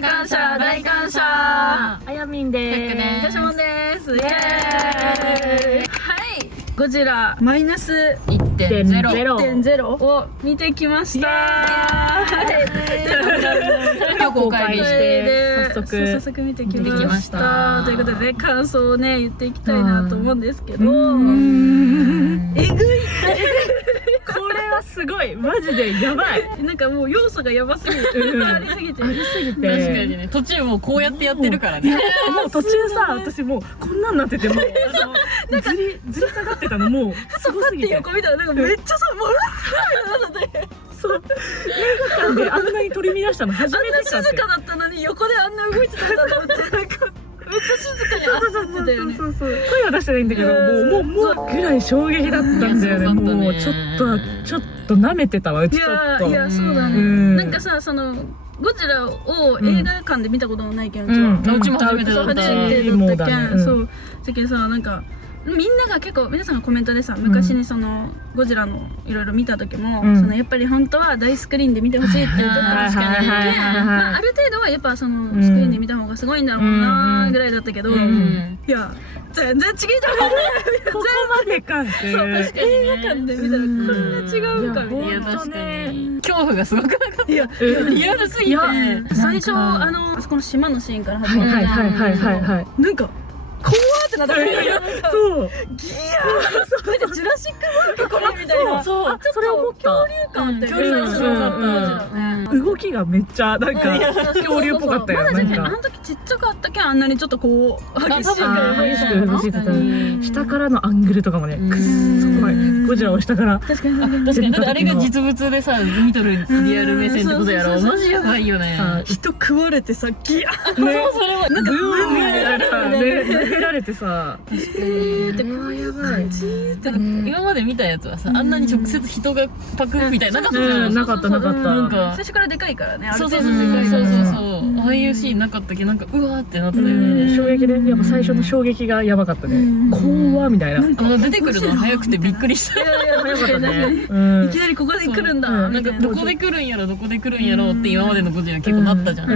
大感謝大感謝。あやみんでガーす。シモンです。イエーイ。はい、ゴジラマイナス 1.0 を見てきました。今日公開して早速見てき見てきまし。ましたたということで、感想をね言っていきたいなと思うんですけど、えぐい。これはすごい、マジでやばい。なんかもう要素がやばすぎて、ありすぎて。ありすぎて。確かにね、途中もうこうやってやってるからね。もう途中さ、私もうこんなんなっててもうずり下がってたのもうすごすぎて。横見たらなんかめっちゃさ、もうそう。映画館であんなに取り乱したの初めてかって。静かだったのに横であんな動いてたんだと思って、なんかめっちゃ静かに焦ってたよね。そう声は出してないんだけど、もうぐらい衝撃だったんだよね。いやすごかったねもうちょっと舐めてたわ、うちちょっと。いやそうだね。なんかさ、そのゴジラを映画館で見たこともないけん、うちも初めてだった。初めてだったけん、そうだけどさ、なんかみんなが結構皆さんがコメントでさ、昔にそのゴジラのいろいろ見た時も、そのやっぱり本当は大スクリーンで見てほしいっていうところしかないけん、まあある程度はやっぱそのスクリーンで見た方がすごいんだろうなぐらいだったけど、いや全然違うじゃん。ここまでかって。映画館で見たらこんな違うかみたいな。いや確かに恐怖がすごくなかった。いやリアルすぎて。最初あそこの島のシーンから始まって、はい。なんか怖ーってなった。そう。ギヤー。それでジュラシックワールドこれみたいな。そう。それ思った。恐竜感って恐竜感すごかったね。動きがめっちゃなんか恐竜っぽかったよ。まだなんかあの時ちっちゃかったけんあんなにちょっとこう激しい激しく下からのアングルとかもね、くっそ怖い。ゴジラを下から。確かに確かに、だってあれが実物でさ見とるリアル目線ってことやろ。マジやばいよね。人食われてさギヤー。そう、それはなんかブーみたいなね、投げられてさ。ってこういう感じって今まで見たやつはさ、あんなに直接人がパクみたいななかったじゃん。なかった。なんか最初からでかいからね。そう。ああいうシーンなかったっけ、なんかうわーってなったよね。衝撃で、やっぱ最初の衝撃がやばかったね。怖みたいな。出てくるの早くてびっくりした。早かったね。いきなりここで来るんだ。なんかどこで来るんやろって今までのゴジラ結構なったじゃん。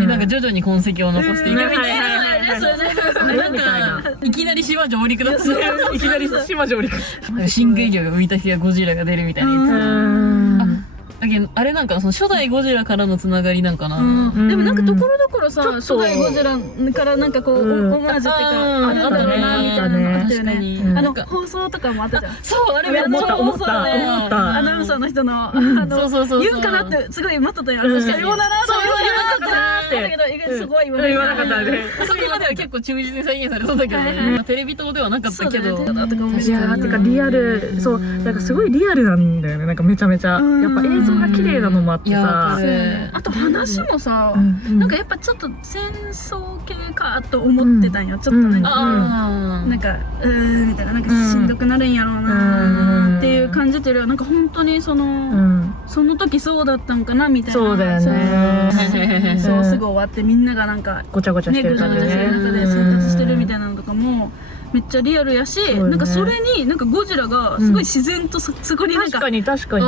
でなんか徐々に痕跡を残していくみたいな。なんかいきなり島上陸だった。いきなり島上陸。新劇場が浮いた日はゴジラが出るみたいなやつ。だけどあれなんかその初代ゴジラからのつながりなんかな。でもなんかところどころさ、初代ゴジラからなんかこうオマージュっていうかあるんだろうなみたいなのあったよね。放送とかもあったじゃん。そうあれ思ったアナウンサーの人のそう言うかなってすごい待ってたよ。確かに言わなかっただけど意外とそこは言わなかったね。そこまでは結構忠実に再現されそうだけどね。テレビ塔ではなかったけど。いやーてかリアル、そうなんかすごいリアルなんだよね。なんかめちゃめちゃやっぱ映像が綺麗なのもあってさ、あと話もさ、なんかやっぱちょっと戦争系かと思ってたんよ。ちょっとなんかみたいな、なんかしんどくなるんやろうなっていう感じというよりは、なんか本当にその時そうだったんかなみたいな。そうだよね。そうすぐ終わってみんながなんかごちゃごちゃしてる感じね。中で生活してるみたいなのとかもめっちゃリアルやし、なんかそれになんかゴジラがすごい自然とそこになんか確かに確かに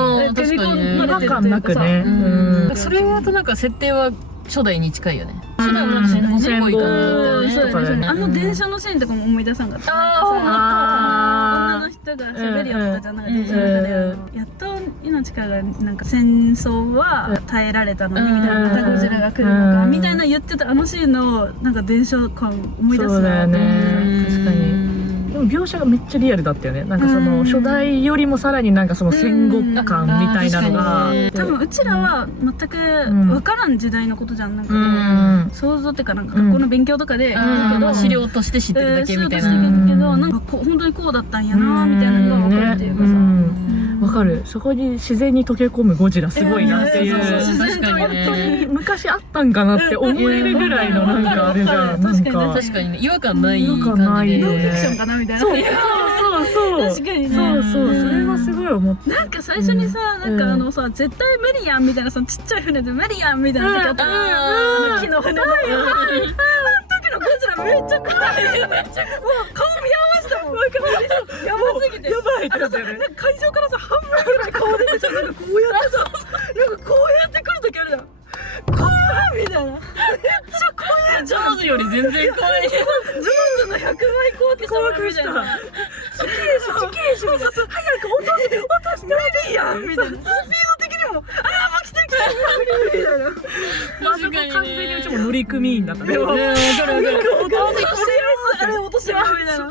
違和感なくね。それはとなんか設定は初代に近いよね。初代もなんか戦後っぽい感じだよね。電車のシーンとかも思い出さんかった。女の人が喋るようになったじゃん。なんか電車の中でやっと命からなんか戦争は耐えられたのにみたいな、またゴジラが来るのかみたいな言ってたあのシーンのなんか電車感思い出すな。そうだよね。確かに。でも描写がめっちゃリアルだったよね。なんかその初代よりもさらになんかその戦後感みたいなのが、多分うちらは全く分からん時代のことじゃん。なんか想像っていうかなんか学校の勉強とかで資料として知ってるだけみたいな。けどなんか本当にこうだったんやなみたいなのが分かるっていうかさ。わかる。そこに自然に溶け込むゴジラすごいなっていう。確かにね。昔あったんかなって思えるぐらいのなんかあれじゃん。確かにね、違和感ない感じで。ノンフィクションかなみたいな。そう確かにね。それはすごい思った。なんか最初にさ、なんかさ絶対無理やんみたいな、そのちっちゃい船で無理やんみたいな時あった。木の船で。あの時のゴジラめっちゃ怖い。めっちゃもう顔見合わせたもん。やばすぎて。やばいってなったよね。会場からさ半分ぐらい顔出てさ、なんかこうやってさ、なんかこうやって来る時あるじゃん。怖いみたいな。ジより全然怖い。ジョーズの100倍怖くしたみたいな。死刑囚みたいな。早く落として無理やんみたいな。スピード的にももう来てる無理みたいな。確かに完全にうちも乗組員だったね。わかるわかる。あれ落としますみたいな。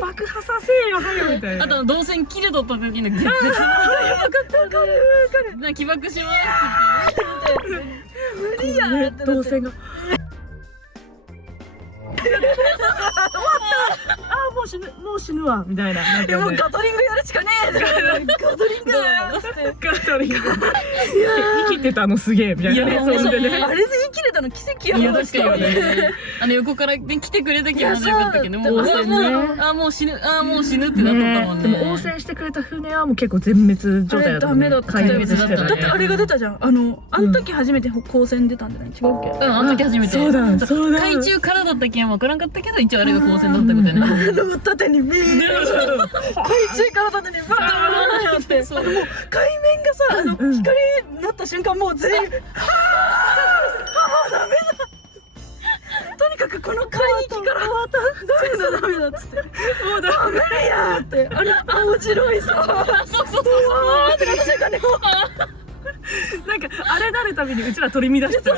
爆破させよ早みたいな。あと動線切れとった時の絶対わかる。起爆しますって無理やんってなって。動線が。もう死ぬわみたいな。でもガトリングやるしかねえ。ガトリングやって。ガトリング。生きてたのすげえみたいな。いやあれで生きれたの奇跡やいやもん。確かにね。横から来てくれたけどまだよかったけど、もうもう死ぬってなっとったもんね。でも応戦してくれた船はもう結構全滅状態だったもんね。ダメだった。壊滅してたね。だってあれが出たじゃん。あの時初めて光線出たんじゃない？違うっけ？あの時初めて。そうだ。海中からだったけん分からんかったけど、一応あれが光線だったことやね。縦にビーン。海中から縦にバーンって。もう海面がさ、光になった瞬間もう全員。もうダメだ。とにかくこの海域からダメだっつって、もうダメやってあれ青白いさ、そうってなった瞬間にもうなんかあれなるたびにうちら取り乱してた。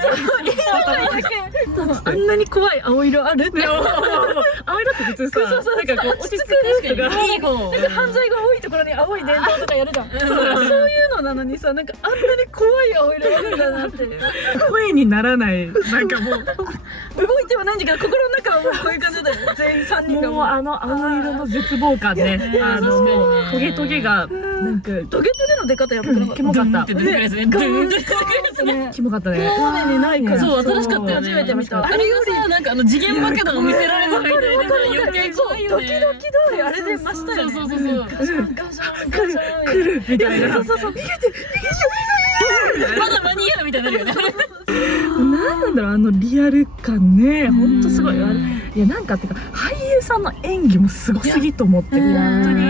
あんなに怖い青色あるって。青色って普通さ、なんかこう落ち着く確かにいい方。犯罪が多いところに青い電灯とかやるじゃん。そういうのなのにさ、なんかあんなに怖い青色あるんだなって。声にならないなんかもう動いてはないんだけど心の中はもうこういう感じだよ。全員3人がもうあの色の絶望感ね。トゲトゲがなんかトゲトゲの出方やばくなかった？キモかった。出てくるやつね。ドゥンって出てくるやつね。キモかったね。今までにないから。そう新しかったよね。初めて見た。あれがさ、なんか次元爆弾を見せられたみたいで余計怖いよね。ドキドキ通りあれで増したよね。そう。来るみたいな。そう逃げてまだ間に合うみたいになるよね。なんだろうあのリアル感ね、ほんとすごい。いやなんかってか俳優さんの演技もすごすぎと思って、本当に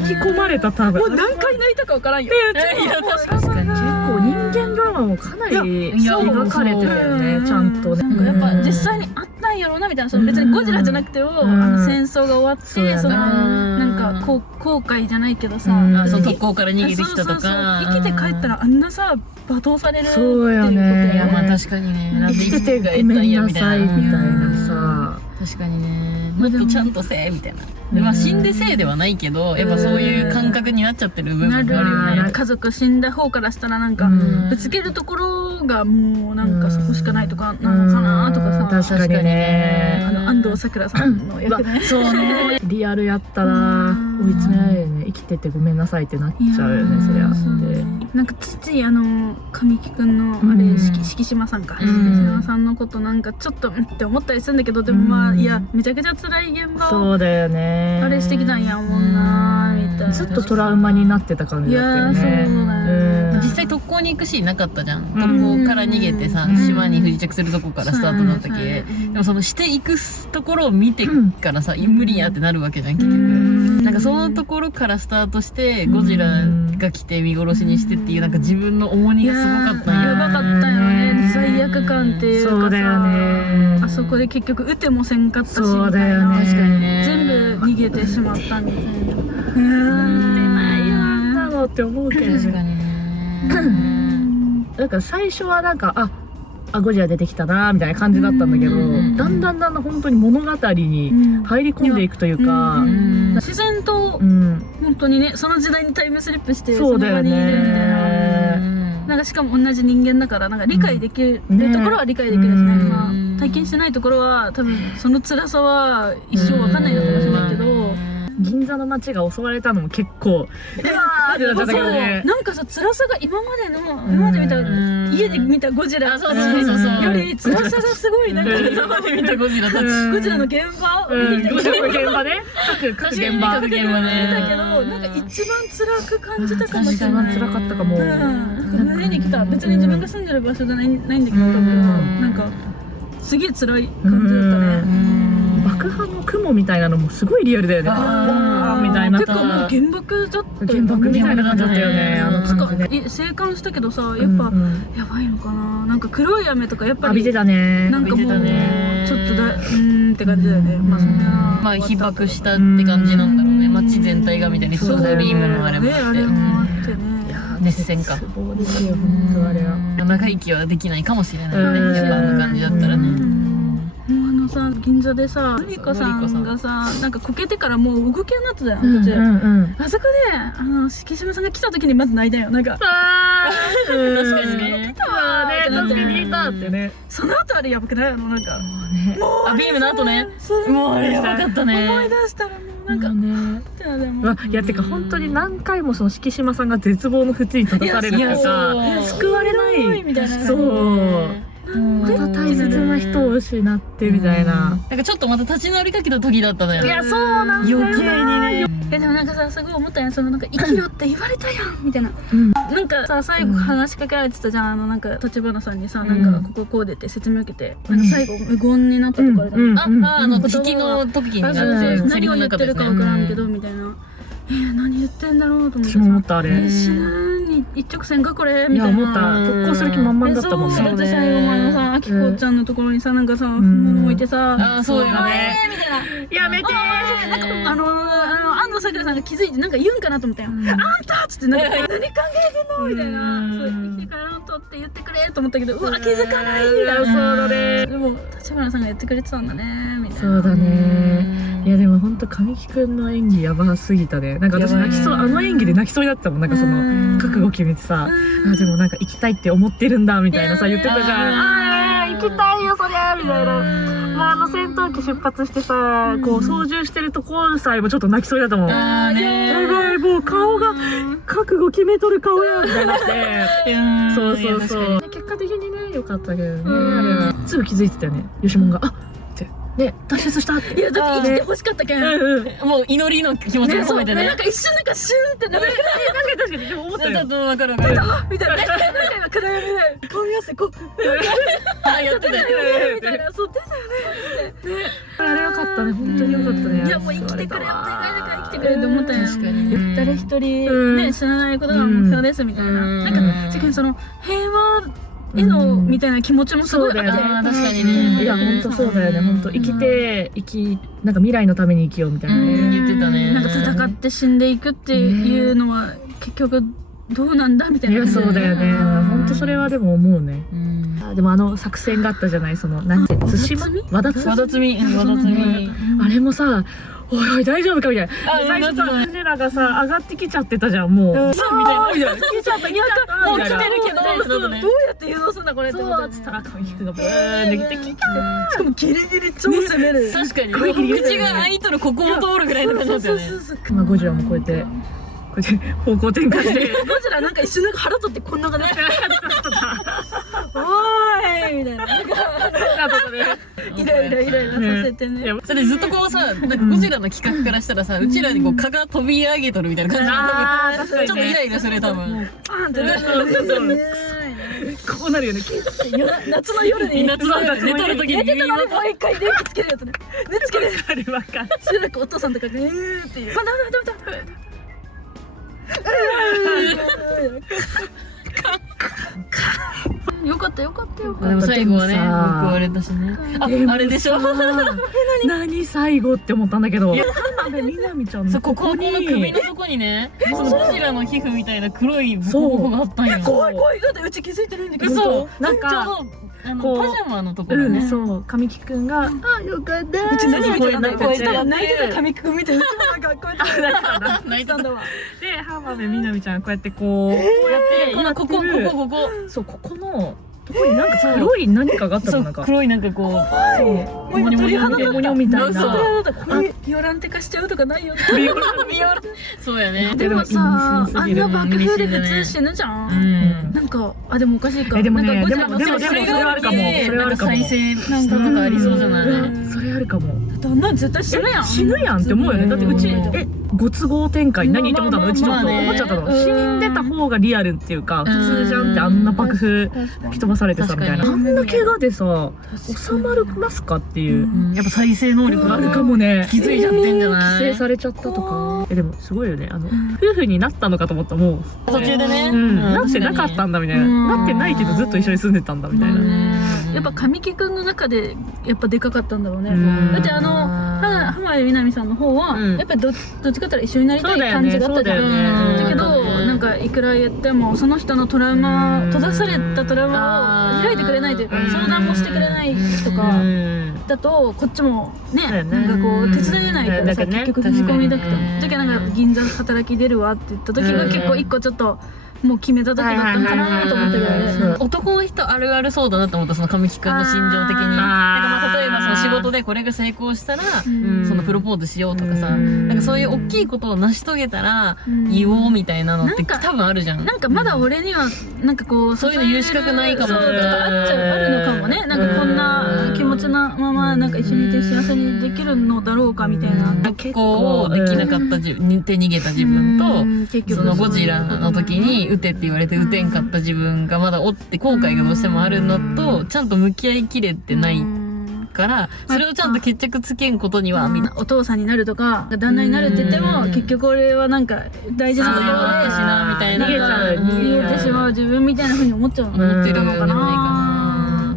引き込まれた多分。もう何回泣いたかわからんよ。いや確かに結構人間ドラマもかなり描かれてたよね、ちゃんとね。やっぱ実際にあったんやろうなみたいな、その別にゴジラじゃなくても戦争が終わってそのなんか後悔じゃないけどさ、特攻から逃げてきたとか、生きて帰ったらあんなさ罵倒されるっていうそうよね。いやまあ確かにね。なんで生きてごめんなさいみたいなさ。確かにね。もっとちゃんとせえみたいな。でまあ死んでせいではないけど、やっぱそういう感覚になっちゃってる部分があるよね。家族死んだ方からしたらなんかぶつけるところがもうなんかそこしかないとかなのかなとかさ。確かにね。安藤サクラさんの役ね。そうね。リアルやったら追い詰められるよね。生きててごめんなさいってなっちゃうよね、そりゃ。なんかつい神木くんのあれ敷島さんか、敷島さんのことなんかちょっとって思ったりするんだけど、でもまあいやめちゃくちゃ辛い現場をそうだよね。あれしてきたんやもんなみたいな。ずっとトラウマになってた感じだったよね。いやそうだよ。実際特攻に行くシーンなかったじゃん。特攻から逃げてさ、島に不時着するとこからスタートだったけ、でもそのしていくところを見てからさ、無理やってなるわけじゃん結局。なんかそのところからスタートしてゴジラが来て見殺しにしてっていうなんか自分の重荷がすごかったんや。やばかったよね。罪悪感っていうかさ、そうだよね。あそこで結局撃てもせんかったしみたいな。そうだよね。確かにね。全部逃げてしまったみたいな。ないよあんなのって思うけどね。確かにね。だから最初はなんかゴジラ出てきたなみたいな感じだったんだけど、だんだん本当に物語に入り込んでいくというか、自然と本当にねその時代にタイムスリップしてそうだよね。その場にいるみたいな。なんかしかも同じ人間だからなんか理解できるところは理解できるしね、まあ、体験してないところは多分その辛さは一生わかんないのかもしれないけど、銀座の街が襲われたのも結構ってなっちゃったけどね。なんかさ辛さが今まで見た家で見たゴジラより辛さがすごいなんか今まで見たゴジラたち、ゴジラの現場を見てゴジラの現場ね、各現場見たけどなんか一番辛く感じたかもし一れない。番辛かったかも。胸に来た。別に自分が住んでる場所じゃないんだけど、多分なんかすげえ辛い感じだったね。爆爆破の雲みたいなのもすごいリアルだよね。みたいな。結構もう原爆だった原爆みたいな感じだったよね。あの感じで。生還したけどさ、やっぱやばいのかな。なんか黒い雨とかやっぱり浴びてたね。なんかもうちょっとって感じだよね。まあ被爆したって感じなんだろうね。街全体がみたいにストリームのあれもあって。熱戦か。そうですよ、本当あれは。長生きはできないかもしれないね。やっぱあの感じだったらね。もうさ、銀座でさ、のりこさんがさ、なんかこけてからもう動けなくなってたよ、途中。あそこで、敷島さんが来た時にまず泣いたよ、なんか。確かにね。助けにいたってね。その後あれやばくないの、なんか。あ、ビームの後ね。もうあれやばかったね。思い出したらもうなんかね。いやてか本当に何回もその敷島さんが絶望の淵に立たされるからさ、救われないみたいな。そう。また大切な人を失ってみたいな。なんかちょっとまた立ち直りかけた時だったのよ。いやそうなんだよ。余計にね。でもなんかさ、すごい思ったやん、そのなんか生きろって言われたやんみたいな。なんかさ、最後話しかけられてたじゃん、なんか立花さんにさ、なんかこここうでって説明受けて、最後無言になったとかあれだ。引きの時になって何を言ってるか分からんけどみたいな。何言ってんだろうと思って。私も思ったあれ。死ぬに一直線かこれみたいな。思った。特攻する気満々だったもんね。そうだって最後前のさ、あきこちゃんのところにさ、なんかさ、物置いてさ、あ、そうよね。みたいな。やめてー。なんか安藤サクラさんが気づいてなんか言うんかなと思ったよ。あんたっつってなんか何考えてんのみたいな。そう生きてからのとって言ってくれと思ったけど、うわ気づかないみたいな。そうだね。でも立花さんがやってくれてたんだねみたいな。そうだね。いやでも本当神木くんの演技やばすぎたね。なんか私泣きそう、あの演技で泣きそうになってたもん。なんかその覚悟決めてさ、あでもなんか行きたいって思ってるんだみたいなさ言ってたじゃん。あ行きたいよそりゃみたいな。戦闘機出発してさ、こう操縦してるとこさえもちょっと泣きそうになったもん。やばいもう顔が覚悟決めとる顔やみたいになって。そうそうそう。結果的にね良かったけどね。あれはすぐ気づいてたよね。吉門がで脱出したって。いやだって生きて欲しかったけん。もう祈りの気持ちを込めてね。なんか一瞬なんかシュンってなんか確かにでも思ったよ。わかるわかる。みたいな暗闇で顔見合わせこうやってたよみたいな。そう出たよね。あれよかったね。本当によかったね。いやもう生きてくれよって生きてくれって思ったんや。確かに。誰一人ね死なないことが目標ですみたいな。なんか世間その平和へのみたいな気持ちもすごいあって。確かにね。いや本当そうだよね。本当生きてなんか未来のために生きようみたいなね。言ってたね。なんか戦って死んでいくっていうのは結局どうなんだみたいな。いやそうだよね。本当それはでも思うね。でもあの作戦があったじゃない、その何て対馬和田摘みあれもさ、おいおい大丈夫かみたいな。最初さ彼らがさ上がってきちゃってたじゃん。もうみたいな来ちゃったもう来てるけどどうやって誘導すんだこれってそうっつったら神木君がブーンで来てしかもギリギリ超攻める。確かに口が開いとるここを通るぐらいの感じだったよね。まあゴジラもこうやって方向転換してゴジラなんか一瞬なんか腹取ってこんな感じおーいみたいなイライラさせてね。だってずっとこうさ、なんかゴジラの企画からしたらさ、うちらにこう蚊が飛び上げとるみたいな感じで、ちょっとイライラする多分。パーンってなる。こうなるよね。夏の夜に寝とる時に寝てたのにもう一回電気つけるやつね。電気つける。わかる。しばらくお父さんとかでっていう。ダメ。よかったよ。でも最後はね報われたしね。あれでしょ。何最後って思ったんだけど。浜辺美波ちゃんのここに首の底にね、そのゴジラの皮膚みたいな黒いボコボコがあったんよ。怖いだってうち気づいてないんだけど。嘘。なんかパジャマのところね。そう神木くんがよかったうち何見てたんだよ。泣いてた神木くん見てうちもなんかこうやって泣いたんだわ。で浜辺美波ちゃんこうやってこここそうここのとこになんか黒い何かがあったの。なんか黒いなんかこうモニョみたいな。ビオランテ化しちゃうとかないよ。ビオラそうやね。でもさあんな爆風で普通死ぬじゃん。なんかでもおかしいか。でもねゴジでもラのそれはあるかも。それはあるかも。再生したとかありそうじゃない。それあるかも。あんなん絶対死ぬやん。死ぬやんって思うよね。だってうちご都合展開何って思ったの、うちちょっと思っちゃったの。死んでた方がリアルっていうか普通じゃんって、あんな爆風吹き飛ばされてさみたいな、あんな怪我でさ収まりますかっていう、やっぱ再生能力があるかもね。気づいちゃってんじゃない？規制されちゃったとか。でもすごいよね、夫婦になったのかと思った。もう途中でね、なってなかったんだみたいな、なってないけどずっと一緒に住んでたんだみたいな。やっぱ神木くんの中でやっぱでかかったんだろうね。だって浜辺美波さんの方はやっぱりどっちかって言ったら一緒になりたい感じだったじゃん。だけどなんかいくら言ってもその人のトラウマ、閉ざされたトラウマを開いてくれないというか、相談もしてくれないとかだとこっちもね、なんかこう手伝えないからさ、結局踏み込みたくても、だけどなんか銀座働き出るわって言った時が結構一個ちょっともう決めた時だったのかなと思ったけどね。男の人あるあるそうだなと思った、その神木くんの心情的に。なんかまあ例えばその仕事でこれが成功したらそのプロポーズしようとかさ、なんかそういう大きいことを成し遂げたら言おうみたいなのって多分あるじゃん。なんかまだ俺にはなんかこうそういうの言う資格ないかもとかあるのかもね。なんかこんな気持ちなままなんか一緒にいて幸せにできるのだろうかみたいな。結構できなかった手逃げた自分と、そのゴジラの時に撃てって言われて撃てんかった自分がまだおって後悔がどうしてもあるのと、ちゃんと向き合いきれてないからそれをちゃんと決着つけんことにはみんなお父さんになるとか旦那になるって言っても結局俺はなんか大事なところでなみたいな逃げてしまう自分みたいな風に思っちゃうの思ってるのかな。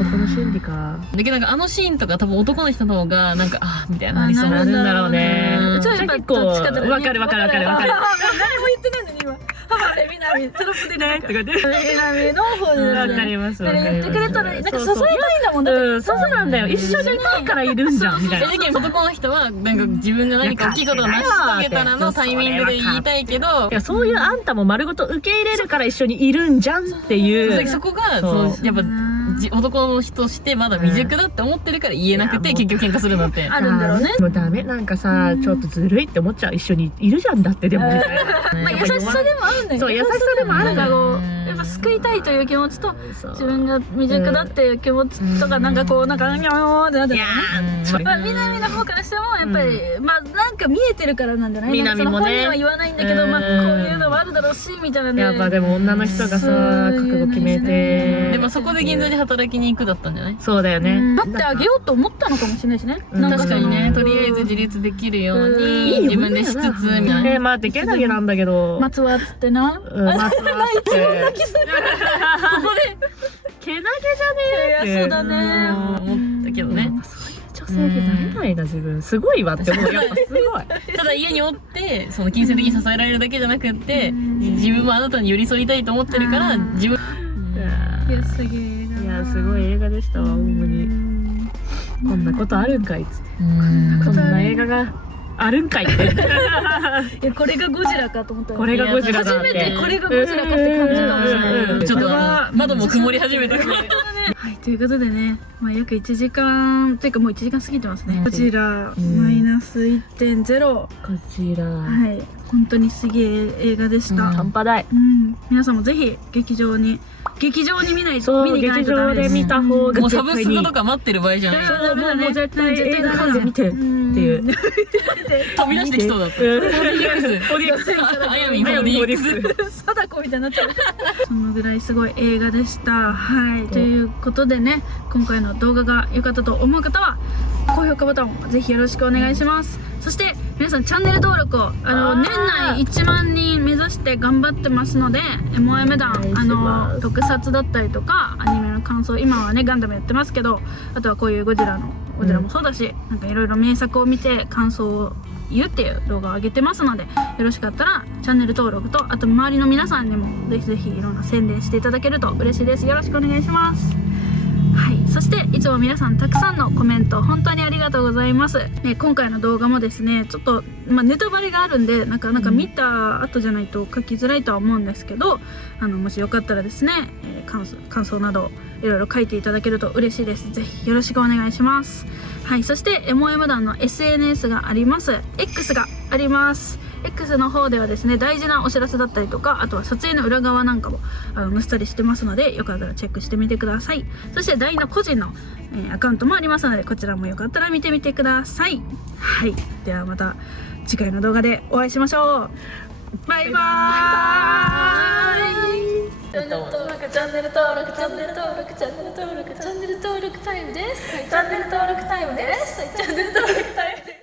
男の心理か。だけどなんかあのシーンとか多分男の人の方がなんかみたいななりそうなるんだろうね。じゃあやっぱ結構わかる。何も言ってないのに今浜辺美波テロップでねとかで美波の方でわかりますわかります。言ってくれたらなんか支えたいんだもん。だってそうなんだよ。一緒じゃないからいるんじゃんみたいな。だけど男の人はなんか自分が何か大きいことを成し遂げたらのタイミングで言いたいけど、いやそういうあんたも丸ごと受け入れるから一緒にいるんじゃんっていう。そこがやっぱ男の人としてまだ未熟だって思ってるから言えなくて結局喧嘩するのってあるんだろうね。もうダメ、なんかさちょっとずるいって思っちゃう。一緒にいるじゃんだってでもみたいな。優しさでもあるんだよ。そう優しさでもあるんだよ。やっぱ救いたいという気持ちと自分が未熟だっていう気持ちとかなんかこうなんかニョーってなってるね。まあ南の方からしてもやっぱりまあなんか見えてるからなんじゃない？南もね。本人は言わないんだけどまあこういうのもあるだろうしみたいなね。やっぱでも女の人がさ覚悟決めて。でもそこで銀座に働きに行くだったんじゃない？そうだよね。待ってあげようと思ったのかもしれないしね。確かにね、とりあえず自立できるように自分でしつつみたいな。まあできるだけなんだけど。松はっつってな。松はっつって。泣きする。ここでけなげじゃねえって。そうだね。思ったけどね。そういう女性になれないな自分。すごいわって思う。やっぱすごい。ただ家におってその金銭的に支えられるだけじゃなくって自分もあなたに寄り添いたいと思ってるから自分。いやすげえ。いやすごい映画でしたわほんまに。こんなことあるんかいっつって。こんな映画があるんかいって。いやこれがゴジラかと思った。これがゴジラだって。初めてこれがゴジラかって感じかもしれない。ちょっと窓も曇り始めたね。はいということでね、まあ約1時間というかもう1時間過ぎてますね。ゴジラマイナス 1.0。ゴジラ。はい本当にすげえ映画でした。半端ない。皆さんもぜひ劇場に見ないと見に行かないとダメです。劇場で見た方がもうサブスクとか待ってる場合じゃない。そうもう絶対映画館で見てっていう。飛び出してきそうだった。あやみん 4DX。貞子みたいになっちゃう。そのぐらいすごい映画でした。はいということでね、今回の動画が良かったと思う方は高評価ボタンをぜひよろしくお願いします。そして皆さんチャンネル登録を年内1万人目指して頑張ってますので MOM 団特撮だったりとかアニメの感想、今はねガンダムやってますけど、あとはこういうゴジラもそうだし、なんかいろいろ名作を見て感想を言うっていう動画を上げてますので、よろしかったらチャンネル登録とあと周りの皆さんにもぜひぜひいろんな宣伝していただけると嬉しいです。よろしくお願いします。はい、そしていつも皆さんたくさんのコメント本当にありがとうございます。今回の動画もですねちょっと、ネタバレがあるんでなかなか見た後じゃないと書きづらいとは思うんですけど、もしよかったらですね、感想などいろいろ書いていただけると嬉しいです。ぜひよろしくお願いします。はい、そして MOM 団の SNS があります。X があります。X の方ではですね大事なお知らせだったりとか、あとは撮影の裏側なんかも載せたりしてますので、よかったらチェックしてみてください。そしてダイの個人の、アカウントもありますので、こちらもよかったら見てみてください。はい、ではまた次回の動画でお会いしましょう。バイバーイ。チャンネル登録、チャンネル登録、チャンネル登録、チャンネル登録、チャンネル登録タイムです。チャンネル登録タイムです。チャンネル登録タイムです。